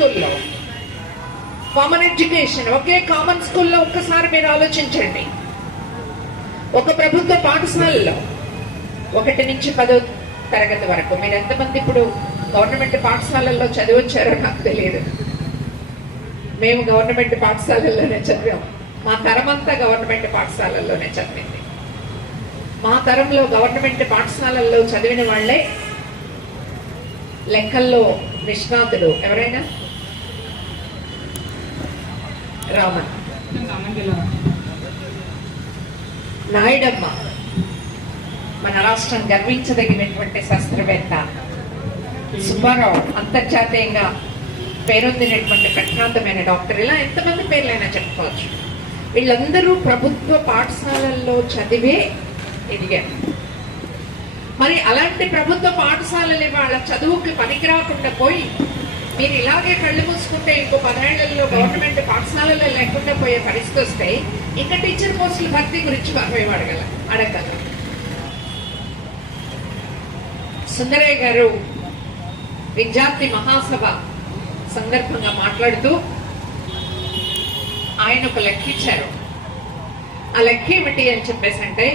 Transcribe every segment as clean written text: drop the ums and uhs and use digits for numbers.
స్కూల్లో common education, ఒకే common స్కూల్లో ఒక్కసారి మీరు ఆలోచించండి. ఒక ప్రభుత్వ పాఠశాలలో 1 నుంచి 10వ తరగతి వరకు మీరు ఎంతమంది ఇప్పుడు గవర్నమెంట్ పాఠశాలల్లో చదివచ్చారో నాకు తెలియదు. మేము గవర్నమెంట్ పాఠశాలల్లోనే చదివాం. మా తరమంతా గవర్నమెంట్ పాఠశాలల్లోనే చదివింది. మా తరంలో గవర్నమెంట్ పాఠశాలల్లో చదివిన వాళ్లే లెక్కల్లో నిష్ణాతులు. ఎవరైనా? రామన్, నాయుడమ్మ, మన రాష్ట్రం గర్వించదగినటువంటి శాస్త్రవేత్త, సుబ్బారావు అంతర్జాతీయంగా పేరొందినటువంటి ప్రఖ్యాతమైన డాక్టర్, ఇలా ఎంతమంది పేర్లైనా చెప్పుకోవచ్చు. వీళ్ళందరూ ప్రభుత్వ పాఠశాలల్లో చదివే ఎదిగారు. మరి అలాంటి ప్రభుత్వ పాఠశాలలు వాళ్ళ చదువుకి పనికిరాకుండా పోయి మీరు ఇలాగే కళ్ళు మూసుకుంటే ఇంకో 10 ఏళ్లలో గవర్నమెంట్ పాఠశాలలో లేకుండా పోయే పరిస్థితి వస్తే ఇంకా టీచర్ పోస్టుల భర్తీ గురించి మేము అడగలం. సుందరయ్య గారు విద్యార్థి మహాసభ సందర్భంగా మాట్లాడుతూ ఆయన ఒక లెక్క ఇచ్చారు. ఆ లెక్క ఏమిటి అని చెప్పేసి అంటే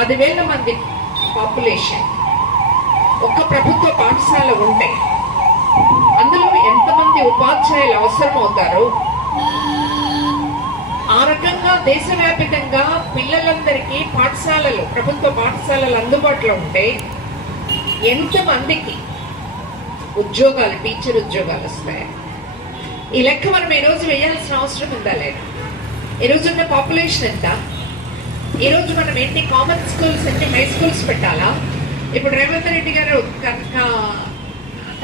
10,000 మంది పాపులేషన్ ఒక్క ప్రభుత్వ పాఠశాల ఉంటే అందులో ఎంతమంది ఉపాధ్యాయులు అవసరం అవుతారో ఆ రకంగా దేశవ్యాప్తంగా పిల్లలందరికీ పాఠశాలలు, ప్రభుత్వ పాఠశాలలు అందుబాటులో ఉంటే ఎంతమందికి ఉద్యోగాలు, టీచర్ ఉద్యోగాలు వస్తాయి. ఈ లెక్క మనం ఈ రోజు వేయాల్సిన అవసరం ఉందా లేదా? ఈ రోజున్న పాపులేషన్ ఎంత? ఈ రోజు మనం ఎన్ని కామన్ స్కూల్స్, ఎన్ని హై స్కూల్స్ పెట్టాలా? ఇప్పుడు రేవంత్ రెడ్డి గారు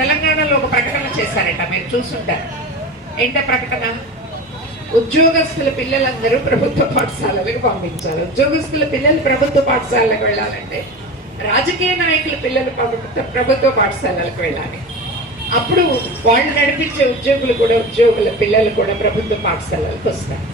తెలంగాణలో ఒక ప్రకటన చేశారట, మీరు చూసుంటారు. ఏంట ప్రకటన? ఉద్యోగస్తుల పిల్లలందరూ ప్రభుత్వ పాఠశాలలకు పంపించాలి. ఉద్యోగస్తుల పిల్లలు ప్రభుత్వ పాఠశాలకు వెళ్ళాలంటే రాజకీయ నాయకుల పిల్లలు ప్రభుత్వ పాఠశాలలకు వెళ్ళాలి. అప్పుడు వాళ్ళు నడిపించే ఉద్యోగుల పిల్లలు కూడా ప్రభుత్వ పాఠశాలలకు వస్తారు.